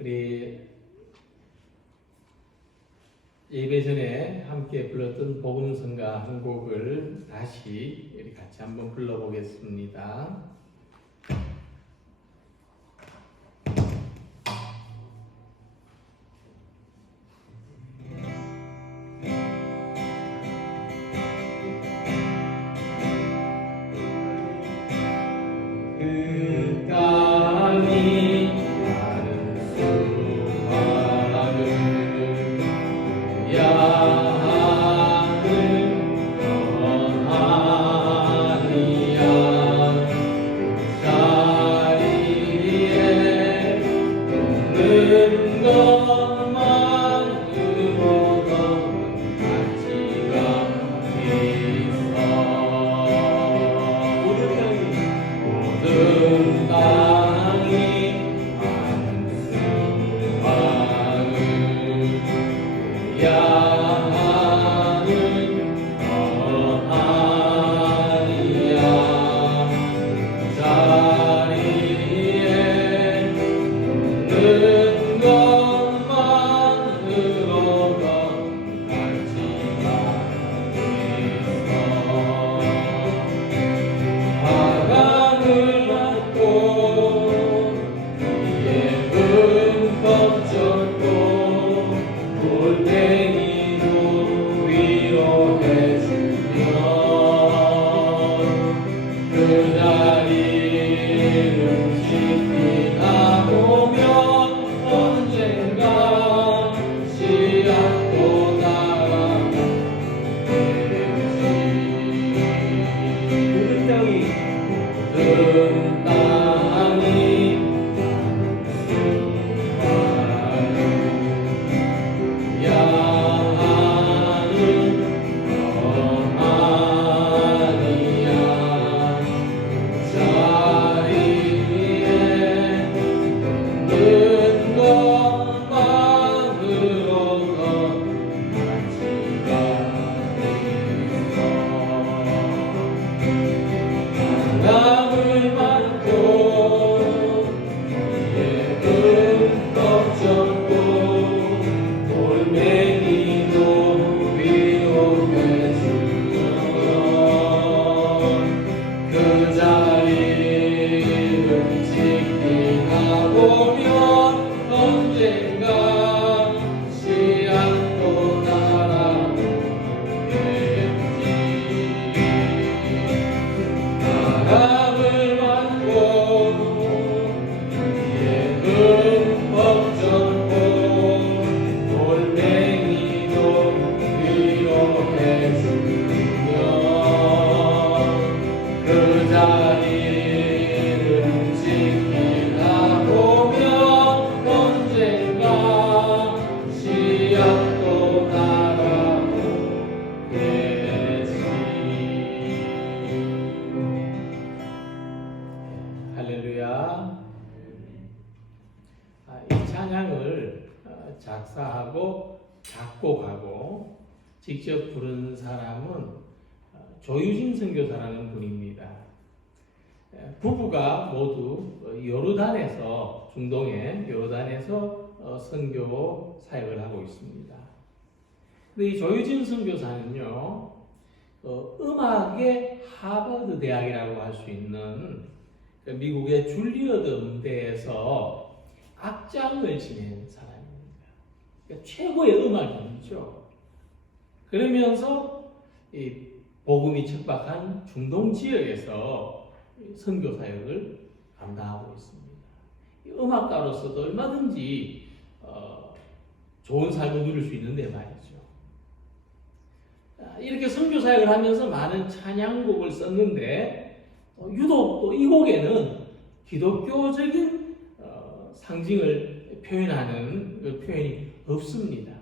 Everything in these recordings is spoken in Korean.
우리 예배 전에 함께 불렀던 복음성가 한 곡을 다시 우리 같이 한번 불러보겠습니다. 그 땅이 마른 수확을 양을 거하니야. 자리에 있는 것만으로도 가치가 있어. 모든 땅이 마른 수확을 양을 거하니야. 자리에 있는 것만으로도 가치가 있어. 바람을 맞고 위에 흠뻑 젖고 골뱅이로 위로해주면 그 자리를 지키다 보면 언젠가 씨앗도 자라나겠지. 모든 땅이 양을 거하니야. 자리에 있는 것만으로도 가치가 있어. 바람을 맞고 위에 흠뻑 젖고 골뱅이도 위로해주면 그 자리를 지키다 보면 언젠가 씨앗도 자라오겠지. 바람을 맞고 위에 흠뻑 젖고 골뱅이도 위로해주면 그 자리를 지키다 보면 언젠가 씨앗도 자라오겠지. 할렐루야. 이 찬양을 작사하고 작곡하고 직접 부른 사람은 조유진 선교사라는 분입니다. 부부가 모두 요르단에서, 중동의 요르단에서 선교 사역을 하고 있습니다. 근데 이 조유진 선교사는요, 음악의 하버드 대학이라고 할 수 있는 미국의 줄리어드 음대에서 악장을 지낸 사람입니다. 그러니까 최고의 음악인이죠. 그러면서 이 복음이 척박한 중동 지역에서 선교 사역을 감당하고 있습니다. 음악가로서도 얼마든지 좋은 삶을 누릴 수 있는데 말이죠. 이렇게 선교 사역을 하면서 많은 찬양곡을 썼는데 유독 또 이 곡에는 기독교적인 상징을 표현하는 그 표현이 없습니다.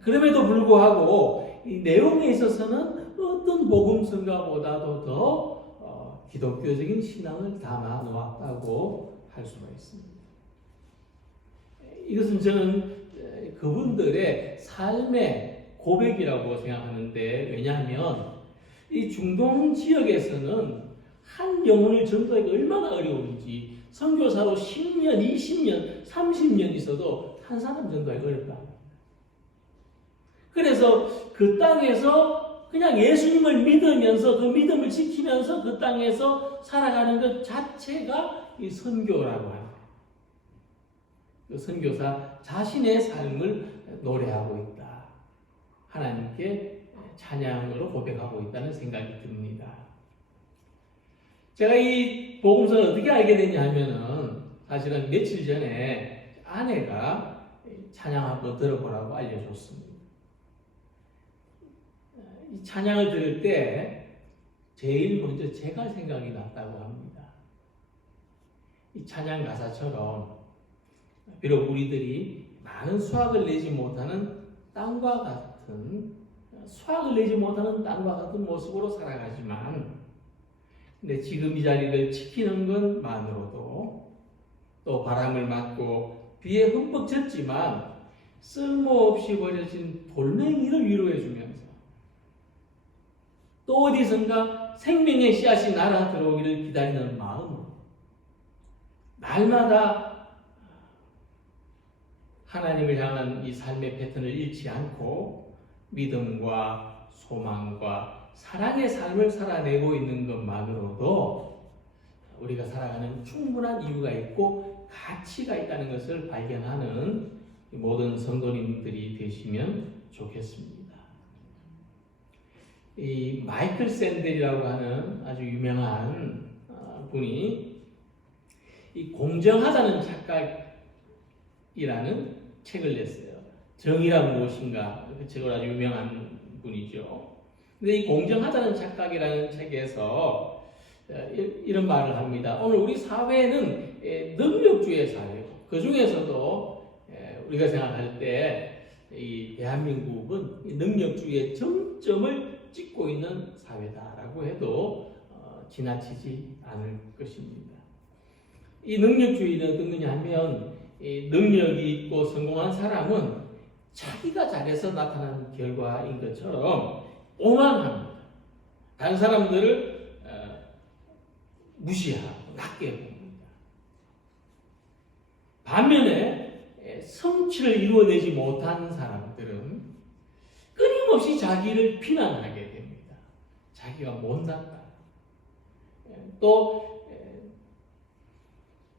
그럼에도 불구하고 이 내용에 있어서는 어떤 복음성가보다도 더 기독교적인 신앙을 담아 놓았다고 할 수가 있습니다. 이것은 저는 그분들의 삶의 고백이라고 생각하는데, 왜냐하면 이 중동 지역에서는 한 영혼을 전도하기가 얼마나 어려운지 선교사로 10년, 20년, 30년 있어도 한 사람 전도하기 어렵다. 그래서 그 땅에서 그냥 예수님을 믿으면서 그 믿음을 지키면서 그 땅에서 살아가는 것 자체가 이 선교라고 합니다. 그 선교사 자신의 삶을 노래하고 있다. 하나님께 찬양으로 고백하고 있다는 생각이 듭니다. 제가 이 복음서를 어떻게 알게 됐냐 하면은 사실은 며칠 전에 아내가 찬양 한번 들어보라고 알려줬습니다. 이 찬양을 들을 때 제일 먼저 제가 생각이 났다고 합니다. 이 찬양 가사처럼 비록 우리들이 많은 수확을 내지 못하는 땅과 같은 모습으로 살아가지만 근데 지금 이 자리를 지키는 것만으로도 또 바람을 맞고 비에 흠뻑 젖지만 쓸모없이 버려진 돌멩이를 위로해주면서 또 어디선가 생명의 씨앗이 날아 들어오기를 기다리는 마음으로 날마다 하나님을 향한 이 삶의 패턴을 잃지 않고 믿음과 소망과 사랑의 삶을 살아내고 있는 것만으로도 우리가 살아가는 충분한 이유가 있고 가치가 있다는 것을 발견하는 모든 성도님들이 되시면 좋겠습니다. 이 마이클 샌델이라고 하는 아주 유명한 분이 이 공정하다는 착각이라는 책을 냈어요. 정의란 무엇인가? 그 책으로 아주 유명한 분이죠. 근데 이 공정하다는 착각이라는 책에서 이런 말을 합니다. 오늘 우리 사회는 능력주의 사회고 그 중에서도 우리가 생각할 때 이 대한민국은 능력주의의 정점을 찍고 있는 사회다라고 해도 지나치지 않을 것입니다. 이 능력주의는 어떤 거냐 하면 이 능력이 있고 성공한 사람은 자기가 잘해서 나타난 결과인 것처럼 오만합니다. 다른 사람들을 무시하고 낮게 봅니다. 반면에 성취를 이루어내지 못한 사람들은 끊임없이 자기를 비난하게 됩니다. 자기가 못났다. 또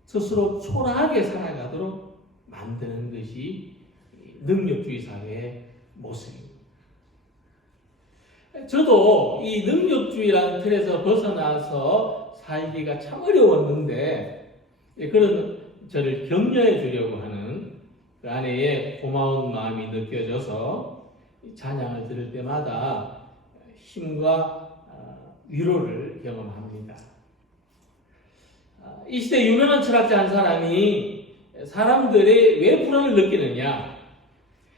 스스로 초라하게 살아가도록 만드는 것이 능력주의 사회의 모습입니다. 저도 이 능력주의라는 틀에서 벗어나서 살기가 참 어려웠는데 그런 저를 격려해 주려고 하는 그 아내의 고마운 마음이 느껴져서 찬양을 들을 때마다 힘과 위로를 경험합니다. 이 시대 유명한 철학자 한 사람이 사람들이 왜 불안을 느끼느냐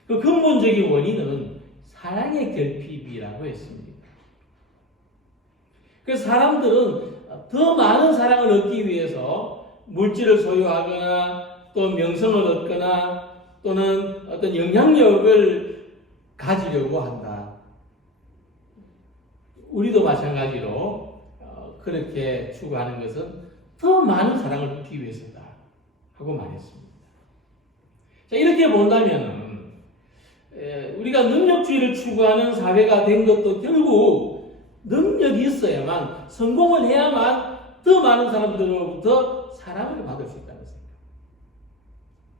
그 근본적인 원인은 사랑의 결핍이라고 했습니다. 그래서 사람들은 더 많은 사랑을 얻기 위해서 물질을 소유하거나 또 명성을 얻거나 또는 어떤 영향력을 가지려고 한다. 우리도 마찬가지로 그렇게 추구하는 것은 더 많은 사랑을 얻기 위해서다 하고 말했습니다. 자, 이렇게 본다면 우리가 능력주의를 추구하는 사회가 된 것도 결국 능력이 있어야만 성공을 해야만 더 많은 사람들로부터 사랑을 받을 수 있다는 생각.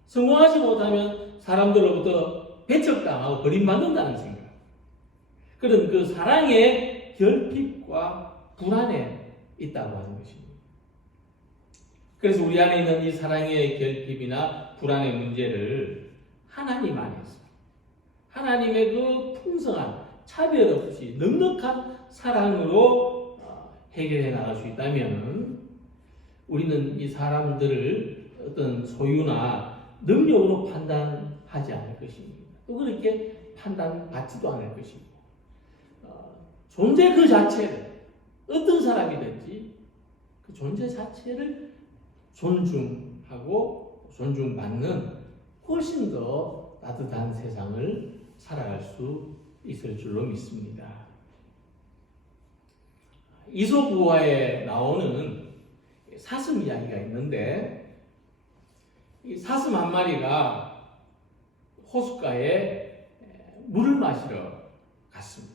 성공하지 못하면 사람들로부터 배척당하고 버림받는다는 생각. 그런 그 사랑의 결핍과 불안에 있다고 하는 것입니다. 그래서 우리 안에 있는 이 사랑의 결핍이나 불안의 문제를 하나님 안에서 하나님의 그 풍성한 차별 없이 넉넉한 사랑으로 해결해 나갈 수 있다면 우리는 이 사람들을 어떤 소유나 능력으로 판단하지 않을 것입니다. 또 그렇게 판단받지도 않을 것이고 존재 그 자체를 어떤 사람이든지 그 존재 자체를 존중하고 존중받는 훨씬 더 따뜻한 세상을 살아갈 수 있을 줄로 믿습니다. 이솝 우화에 나오는 사슴 이야기가 있는데 이 사슴 한 마리가 호숫가에 물을 마시러 갔습니다.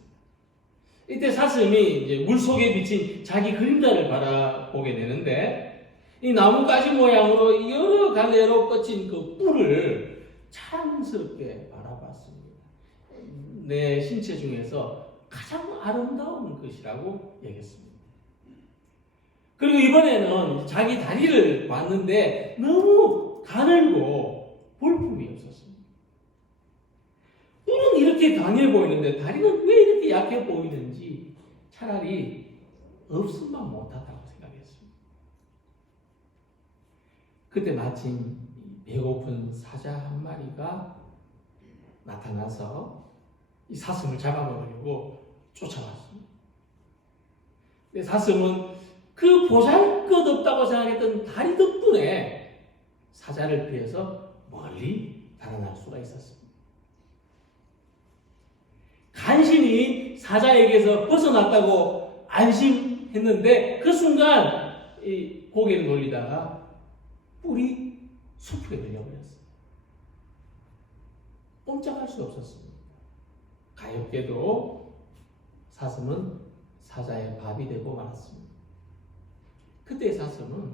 이때 사슴이 이제 물 속에 비친 자기 그림자를 바라보게 되는데 이 나뭇가지 모양으로 여러 갈래로 뻗친 그 뿔을 자랑스럽게 바라봤습니다. 내 신체 중에서 가장 아름다운 것이라고 얘기했습니다. 그리고 이번에는 자기 다리를 봤는데 너무 가늘고 볼품이 없었습니다. 뿔은 이렇게 강해 보이는데 다리는 왜 이렇게 약해 보이는지 차라리 없음만 못하다고 생각했습니다. 그때 마침 배고픈 사자 한 마리가 나타나서 이 사슴을 잡아먹으려고 쫓아왔습니다. 근데 사슴은 그 보잘것없다고 생각했던 다리 덕분에 사자를 피해서 멀리 달아날 수가 있었습니다. 간신히 사자에게서 벗어났다고 안심했는데 그 순간 이 고개를 돌리다가 뿔이 숲에 들려버렸어요. 꼼짝할 수 없었습니다. 가엾게도 사슴은 사자의 밥이 되고 말았습니다. 그때 사슴은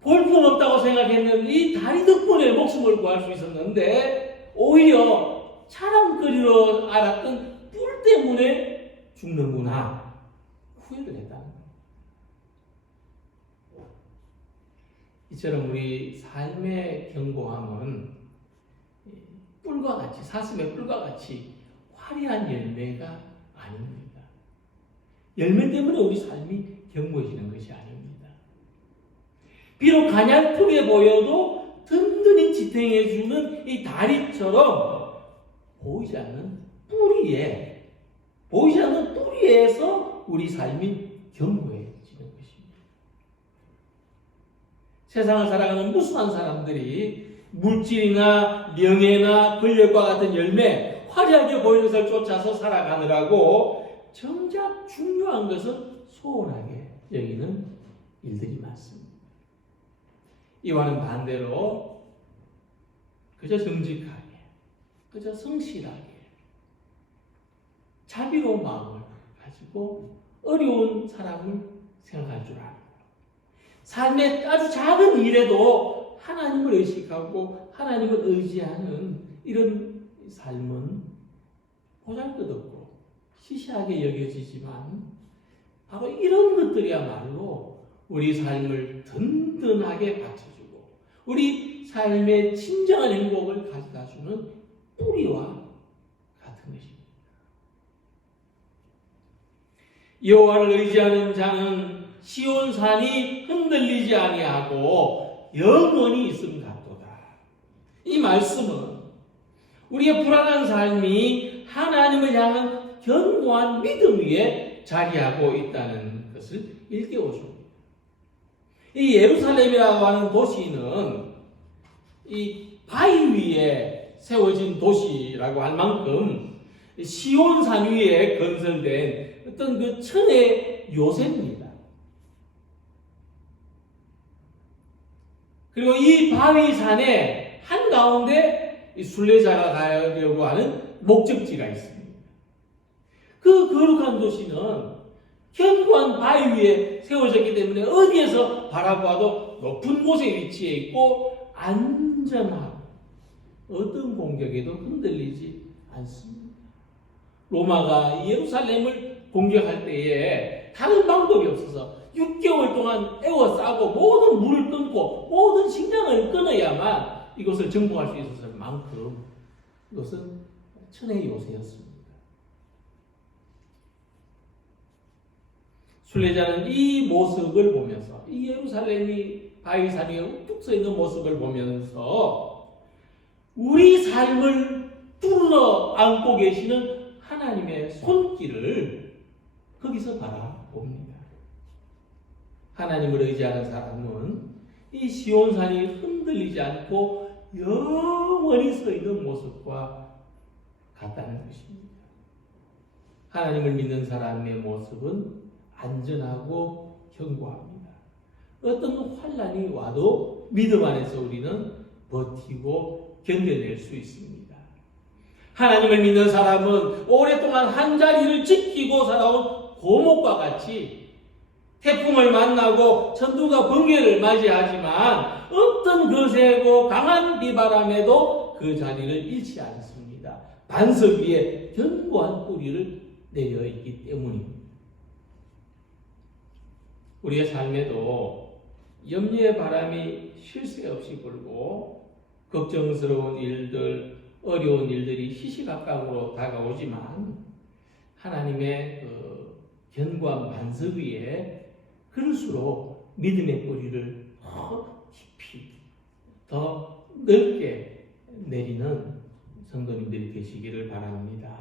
볼품 없다고 생각했는 이 다리 덕분에 목숨을 구할 수 있었는데 오히려 자랑거리로 알았던 뿔 때문에 죽는구나 후회를 했다는 거예요. 이처럼 우리 삶의 견고함은 뿔과 같이 사슴의 뿔과 같이 화려한 열매가 아닙니다. 열매 때문에 우리 삶이 견고해지는 것이 아닙니다. 비록 가냘프게 보여도 든든히 지탱해주는 이 다리처럼 보이지 않는 뿌리에서 우리 삶이 견고해지는 것입니다. 세상을 살아가는 무수한 사람들이 물질이나 명예나 권력과 같은 열매, 화려하게 보이는 것을 쫓아서 살아가느라고 정작 중요한 것은 소홀하게 여기는 일들이 많습니다. 이와는 반대로 그저 정직하게, 그저 성실하게, 자비로운 마음을 가지고 어려운 사람을 생각할 줄 알고 삶의 아주 작은 일에도 하나님을 의식하고 하나님을 의지하는 이런 삶은 보잘것없고 시시하게 여겨지지만 바로 이런 것들이야말로 우리 삶을 든든하게 받쳐주고 우리 삶의 진정한 행복을 가져다주는 뿌리와 같은 것입니다. 여호와를 의지하는 자는 시온산이 흔들리지 아니하고 영원히 있음 같도다. 이 말씀은 우리의 불안한 삶이 하나님을 향한 견고한 믿음 위에 자리하고 있다는 것을 일깨워줍니다. 이 예루살렘이라고 하는 도시는 이 바위 위에 세워진 도시라고 할 만큼 시온산 위에 건설된 어떤 그 천의 요새입니다. 그리고 이 바위산의 한가운데 순례자가 가려고 하는 목적지가 있습니다. 그 거룩한 도시는 견고한 바위 위에 세워졌기 때문에 어디에서 바라봐도 높은 곳에 위치해 있고 안전하고 어떤 공격에도 흔들리지 않습니다. 로마가 예루살렘을 공격할 때에 다른 방법이 없어서 6개월 동안 에워싸고 모든 물을 끊고 모든 식량을 끊어야만 이것을 정복할 수 있었을 만큼 이것은 천의 요새였습니다. 순례자는 이 모습을 보면서 이 예루살렘이 바위산 위에 우뚝 서 있는 모습을 보면서 우리 삶을 뚫어 안고 계시는 하나님의 손길을 거기서 바라봅니다. 하나님을 의지하는 사람은 이 시온산이 흔들리지 않고 영원히 서 있는 모습과 같다는 것입니다. 하나님을 믿는 사람의 모습은 안전하고 견고합니다. 어떤 환난이 와도 믿음 안에서 우리는 버티고 견뎌낼 수 있습니다. 하나님을 믿는 사람은 오랫동안 한 자리를 지키고 살아온 고목과 같이 태풍을 만나고 천둥과 번개를 맞이하지만 어떤 거세고 강한 비바람에도 그 자리를 잃지 않습니다. 반석 위에 견고한 뿌리를 내려 있기 때문입니다. 우리의 삶에도 염려의 바람이 쉴 새 없이 불고 걱정스러운 일들, 어려운 일들이 시시각각으로 다가오지만 하나님의 그 견고한 반석 위에 그럴수록 믿음의 뿌리를 더 깊이, 더 넓게 내리는 성도님들이 되시기를 바랍니다.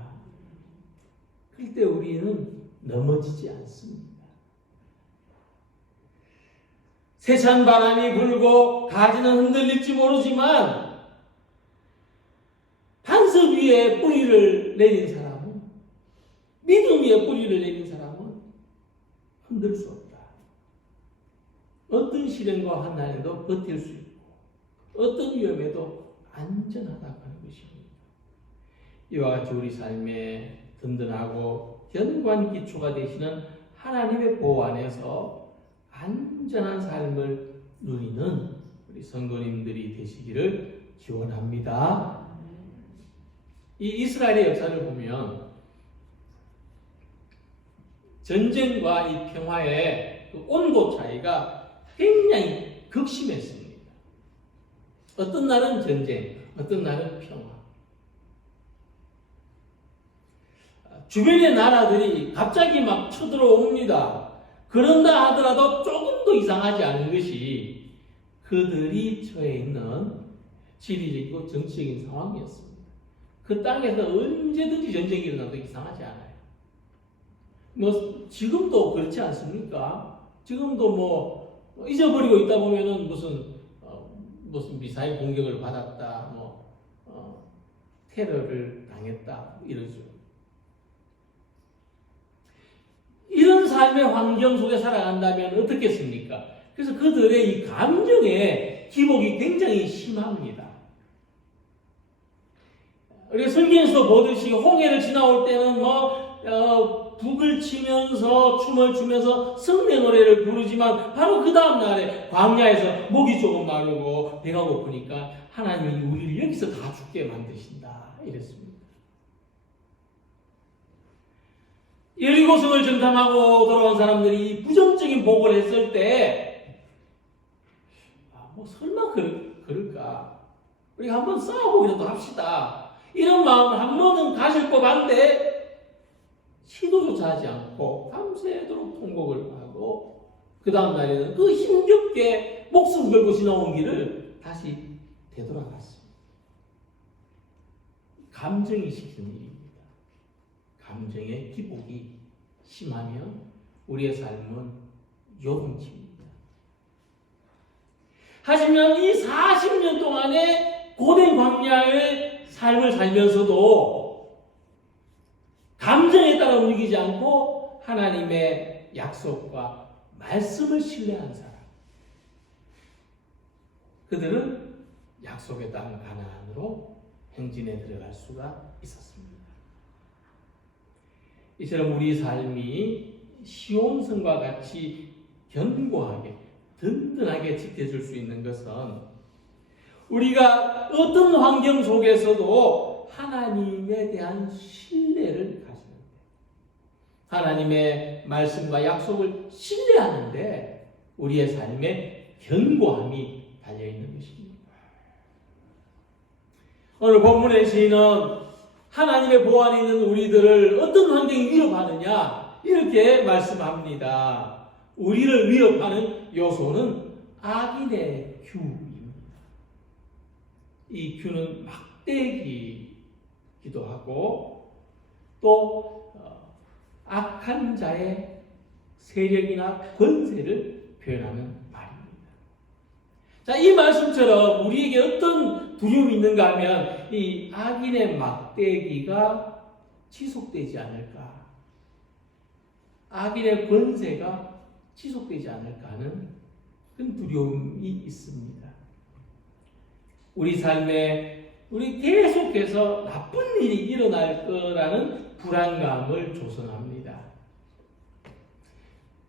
그럴 때 우리는 넘어지지 않습니다. 세찬 바람이 불고 가지는 흔들릴지 모르지만 반석 위에 뿌리를 내린 사람은, 믿음 위에 뿌리를 내린 사람은 흔들 수 없다. 어떤 시련과 환난에도 버틸 수 있고 어떤 위험에도 안전하다고 하는 것입니다. 이와 같이 우리 삶에 든든하고 견고한 기초가 되시는 하나님의 보호 안에서 안전한 삶을 누리는 우리 성도님들이 되시기를 기원합니다. 이 이스라엘의 역사를 보면 전쟁과 이 평화의 그 온도 차이가 굉장히 극심했습니다. 어떤 날은 전쟁, 어떤 날은 평화. 주변의 나라들이 갑자기 막 쳐들어옵니다. 그런다 하더라도 조금도 이상하지 않은 것이 그들이 처해 있는 지리적이고 정치적인 상황이었습니다. 그 땅에서 언제든지 전쟁이 일어나도 이상하지 않아요. 뭐 지금도 그렇지 않습니까? 지금도 뭐 잊어버리고 있다 보면은 무슨 미사일 공격을 받았다, 테러를 당했다 이러죠. 이런 삶의 환경 속에 살아간다면 어떻겠습니까? 그래서 그들의 이 감정의 기복이 굉장히 심합니다. 우리가 성경에서 보듯이 홍해를 지나올 때는 북을 치면서 춤을 추면서 성내 노래를 부르지만 바로 그 다음 날에 광야에서 목이 조금 마르고 배가 고프니까 하나님이 우리를 여기서 다 죽게 만드신다 이랬습니다. 여리고성을 정탐하고 돌아온 사람들이 부정적인 보고를 했을 때 설마 그럴까? 우리가 한번 싸워보기라도 합시다. 이런 마음을 한 번은 가질 법한데 시도조차 하지 않고 밤새도록 통곡을 하고 그 다음 날에는 그 힘겹게 목숨 걸고 지나온 길을 다시 되돌아갔습니다. 감정이 시키는 일입니다. 감정의 기복이 심하면 우리의 삶은 요동칩니다. 하지만 이 40년 동안의 고된 광야의 삶을 살면서도 감정에 따라 움직이지 않고 하나님의 약속과 말씀을 신뢰한 사람, 그들은 약속의 땅 가나안으로 행진에 들어갈 수가 있었습니다. 이처럼 우리 삶이 시온성과 같이 견고하게 든든하게 지켜줄 수 있는 것은 우리가 어떤 환경 속에서도 하나님에 대한 신뢰를 가지는 데, 하나님의 말씀과 약속을 신뢰하는데 우리의 삶에 견고함이 달려있는 것입니다. 오늘 본문의 시인은 하나님의 보호 안에 있는 우리들을 어떤 환경이 위협하느냐 이렇게 말씀합니다. 우리를 위협하는 요소는 악인의 규입니다. 이 규는 막대기기도 하고 또 악한 자의 세력이나 권세를 표현하는 말입니다. 자, 이 말씀처럼 우리에게 어떤 두려움이 있는가 하면 이 악인의 막대기가 지속되지 않을까, 악인의 권세가 지속되지 않을까 하는 그런 두려움이 있습니다. 우리 삶에 우리 계속해서 나쁜 일이 일어날 거라는 불안감을 조성합니다.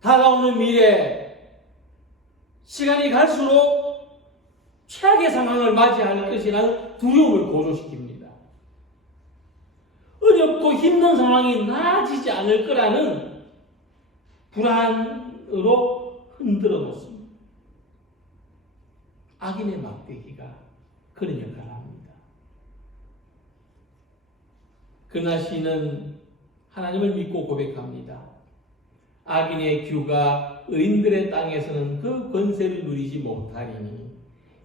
다가오는 미래, 시간이 갈수록 최악의 상황을 맞이할 것이라는 두려움을 고조시킵니다. 어렵고 힘든 상황이 나아지지 않을 거라는 불안으로 흔들어 놓습니다. 악인의 막대기가 그런 역할을 합니다. 그러나 시인은 하나님을 믿고 고백합니다. 악인의 규가 의인들의 땅에서는 그 권세를 누리지 못하리니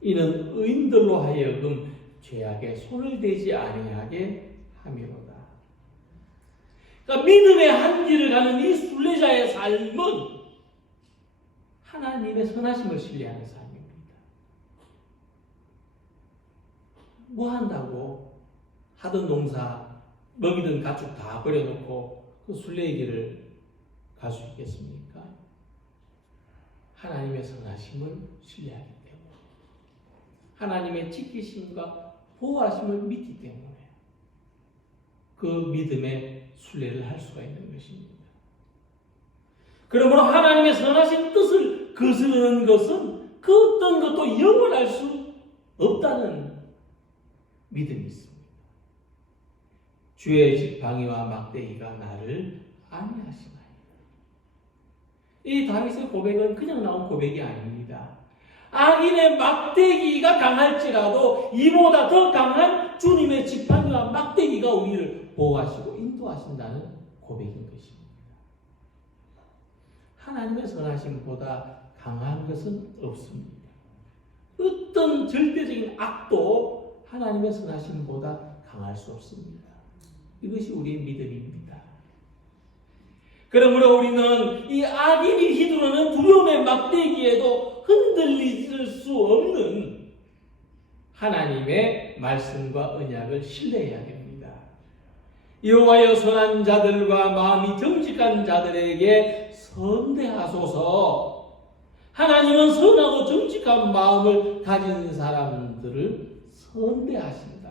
이는 의인들로 하여금 죄악에 손을 대지 아니하게 함이로다. 그러니까 믿음의 한길을 가는 이 순례자의 삶은 하나님의 선하심을 신뢰하는 삶입니다. 뭐 한다고 하던 농사, 먹이던 가축 다 버려놓고 그 순례의 길을 갈 수 있겠습니까? 하나님의 선하심을 신뢰하기 때문에, 하나님의 지키심과 보호하심을 믿기 때문에 그 믿음의 순례를 할 수가 있는 것입니다. 그러므로 하나님의 선하신 뜻을 거스르는 것은 그 어떤 것도 영원할 수 없다는 믿음이 있습니다. 주의 지팡이와 막대기가 나를 안위하시나이다. 이 다윗의 고백은 그냥 나온 고백이 아닙니다. 악인의 막대기가 강할지라도 이보다 더 강한 주님의 지팡이와 막대기가 우리를 보호하시고 인도하신다는 고백인 것입니다. 하나님의 선하심보다 강한 것은 없습니다. 어떤 절대적인 악도 하나님의 선하심보다 강할 수 없습니다. 이것이 우리의 믿음입니다. 그러므로 우리는 이 악인이 휘두르는 두려움의 막대기에도 흔들릴 수 없는 하나님의 말씀과 언약을 신뢰해야 됩니다. 여호와여 선한 자들과 마음이 정직한 자들에게 선대하소서. 하나님은 선하고 정직한 마음을 가진 사람들을 선대하신다.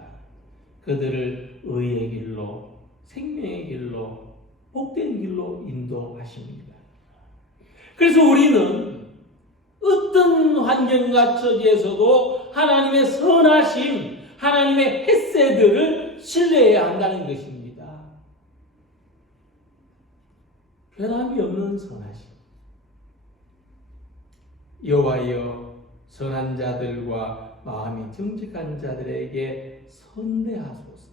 그들을 의의 길로, 생명의 길로, 복된 길로 인도하십니다. 그래서 우리는 어떤 환경과 처지에서도 하나님의 선하심, 하나님의 헤세드를 신뢰해야 한다는 것입니다. 변함이 없는 선하심. 여호와여 선한 자들과 마음이 정직한 자들에게 선대하소서.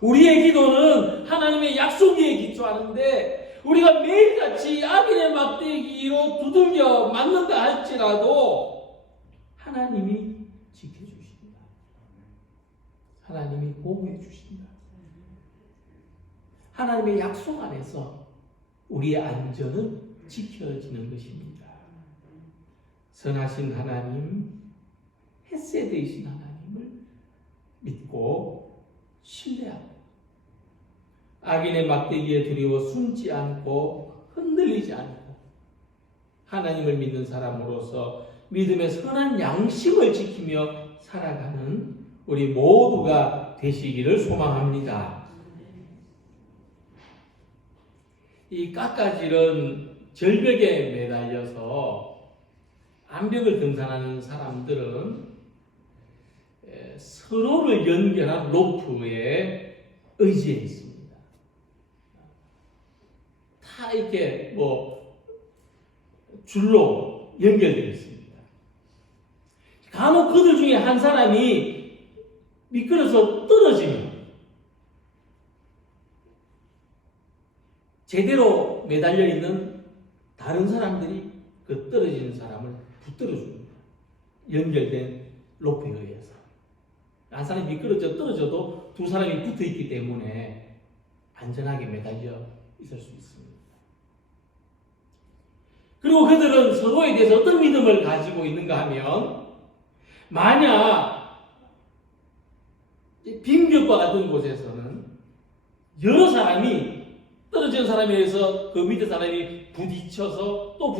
우리의 기도는 하나님의 약속 위에 기초하는데 우리가 매일같이 악인의 막대기로 두들겨 맞는다 할지라도 하나님이 지켜주신다. 하나님이 보호해 주신다. 하나님의 약속 안에서 우리의 안전은 지켜지는 것입니다. 선하신 하나님, 헤세드이신 하나님을 믿고 신뢰하고 악인의 막대기에 두려워 숨지 않고 흔들리지 않고 하나님을 믿는 사람으로서 믿음의 선한 양심을 지키며 살아가는 우리 모두가 되시기를 소망합니다. 이 깎아지른 절벽에 매달려서 암벽을 등산하는 사람들은 서로를 연결한 로프에 의지해 있습니다. 다 이렇게 줄로 연결되어 있습니다. 간혹 그들 중에 한 사람이 미끄러서 떨어지면 제대로 매달려 있는 다른 사람들이 그 떨어지는 사람을 붙들어 줍니다. 연결된 로프에 의해서. 한 사람이 미끄러져 떨어져도 두 사람이 붙어 있기 때문에 안전하게 매달려 있을 수 있습니다. 그리고 그들은 서로에 대해서 어떤 믿음을 가지고 있는가 하면 만약 빈벽과 같은 곳에서는 여러 사람이 떨어진 사람에 의해서 그 밑에 사람이 부딪혀서 또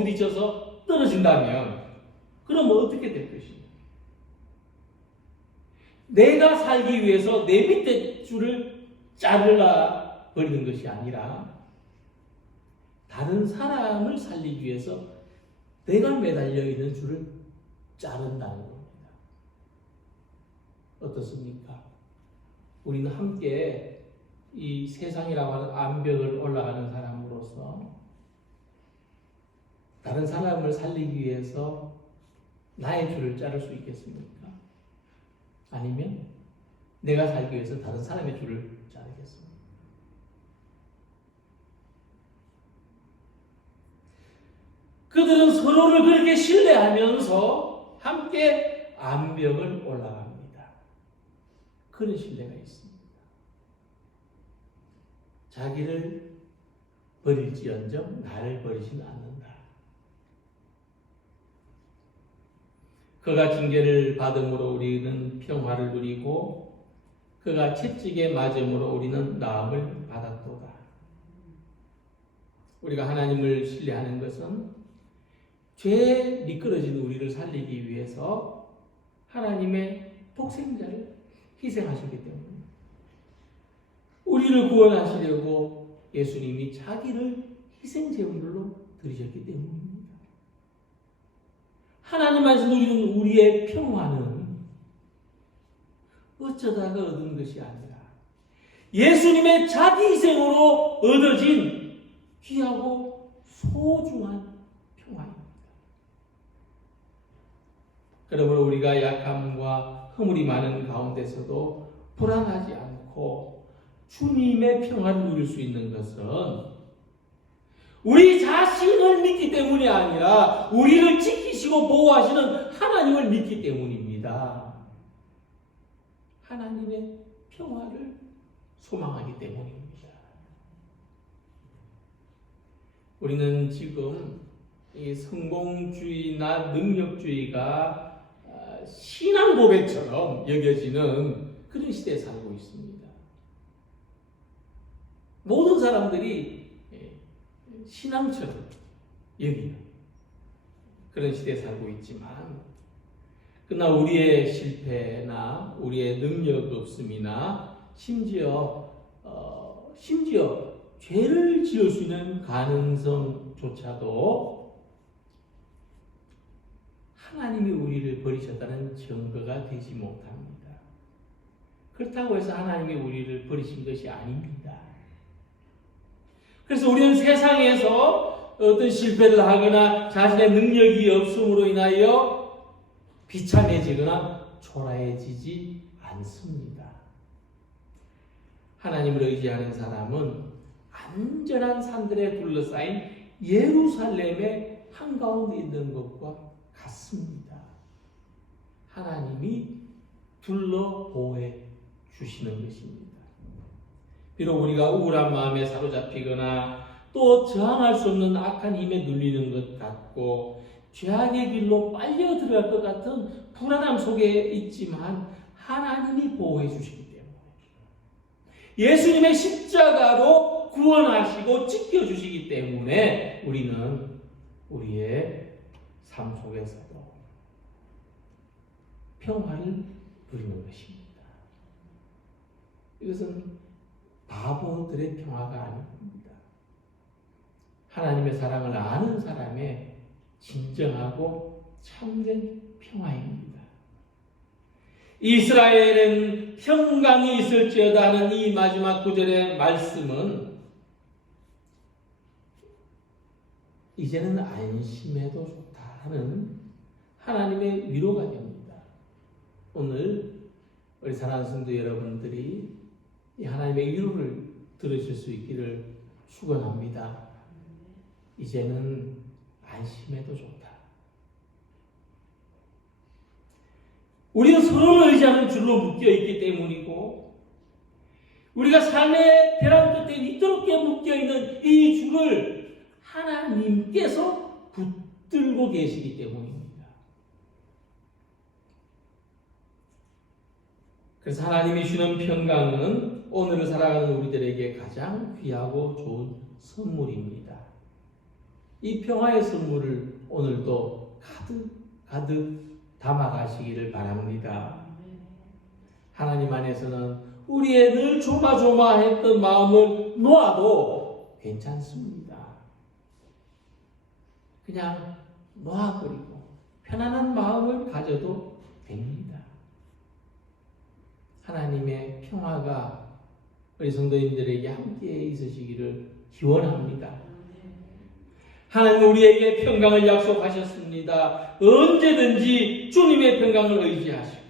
떨어진다면 그러면 어떻게 될 것입니까? 내가 살기 위해서 내 밑에 줄을 자르라 버리는 것이 아니라 다른 사람을 살리기 위해서 내가 매달려 있는 줄을 자른다는 겁니다. 어떻습니까? 우리는 함께 이 세상이라고 하는 암벽을 올라가는 사람으로서 다른 사람을 살리기 위해서 나의 줄을 자를 수 있겠습니까? 아니면 내가 살기 위해서 다른 사람의 줄을 자르겠습니까? 그들은 서로를 그렇게 신뢰하면서 함께 암벽을 올라갑니다. 그런 신뢰가 있습니다. 자기를 버릴지언정 나를 버리지는 않는다. 그가 징계를 받음으로 우리는 평화를 누리고 그가 채찍에 맞음으로 우리는 나음을 받았도다. 우리가 하나님을 신뢰하는 것은 죄에 미끄러진 우리를 살리기 위해서 하나님의 독생자를 희생하셨기 때문입니다. 우리를 구원하시려고 예수님이 자기를 희생제물로 드리셨기 때문입니다. 하나님 안에서 누리는 우리의 평화는 어쩌다가 얻은 것이 아니라 예수님의 자기 희생으로 얻어진 귀하고 소중한 평화입니다. 그러므로 우리가 약함과 허물이 많은 가운데서도 불안하지 않고 주님의 평화를 누릴 수 있는 것은 우리 자신을 믿기 때문이 아니라 우리를 지키시고 보호하시는 하나님을 믿기 때문입니다. 하나님의 평화를 소망하기 때문입니다. 우리는 지금 이 성공주의나 능력주의가 신앙 고백처럼 여겨지는 그런 시대에 살고 있습니다. 모든 사람들이 신앙처럼 여기는 그런 시대에 살고 있지만 그러나 우리의 실패나 우리의 능력 없음이나 심지어 죄를 지을 수 있는 가능성조차도 하나님이 우리를 버리셨다는 증거가 되지 못합니다. 그렇다고 해서 하나님이 우리를 버리신 것이 아닙니다. 그래서 우리는 세상에서 어떤 실패를 하거나 자신의 능력이 없음으로 인하여 비참해지거나 초라해지지 않습니다. 하나님을 의지하는 사람은 안전한 산들에 둘러싸인 예루살렘의 한가운데 있는 것과 같습니다. 하나님이 둘러 보호해 주시는 것입니다. 비록 우리가 우울한 마음에 사로잡히거나 또 저항할 수 없는 악한 힘에 눌리는 것 같고 죄악의 길로 빨려 들어갈 것 같은 불안함 속에 있지만 하나님이 보호해 주시기 때문에 예수님의 십자가로 구원하시고 지켜주시기 때문에 우리는 우리의 삶 속에서도 평화를 누리는 것입니다. 이것은 바보들의 평화가 아닙니다. 하나님의 사랑을 아는 사람의 진정하고 참된 평화입니다. 이스라엘은 평강이 있을지어다 하는 이 마지막 구절의 말씀은 이제는 안심해도 좋다 하는 하나님의 위로가 됩니다. 오늘 우리 사랑하는 성도 여러분들이 이 하나님의 위로를 들으실 수 있기를 축원합니다. 이제는 안심해도 좋다. 우리는 서로를 의지하는 줄로 묶여있기 때문이고 우리가 삶의 벼랑 끝에 이토록 묶여있는 이 줄을 하나님께서 붙들고 계시기 때문입니다. 그래서 하나님이 주는 평강은 오늘을 살아가는 우리들에게 가장 귀하고 좋은 선물입니다. 이 평화의 선물을 오늘도 가득 담아가시기를 바랍니다. 하나님 안에서는 우리의 늘 조마조마했던 마음을 놓아도 괜찮습니다. 그냥 놓아버리고 편안한 마음을 가져도 됩니다. 하나님의 평화가 우리 성도님들에게 함께 있으시기를 기원합니다. 하나님 우리에게 평강을 약속하셨습니다. 언제든지 주님의 평강을 의지하시고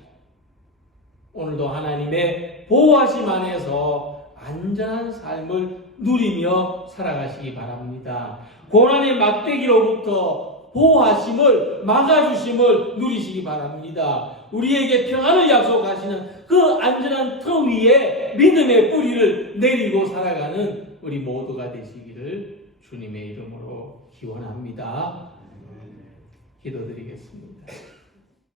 오늘도 하나님의 보호하심 안에서 안전한 삶을 누리며 살아가시기 바랍니다. 고난의 막대기로부터 보호하심을 막아주심을 누리시기 바랍니다. 우리에게 평안을 약속하시는 그 안전한 터 위에 믿음의 뿌리를 내리고 살아가는 우리 모두가 되시기를 주님의 이름으로 기원합니다. 기도드리겠습니다.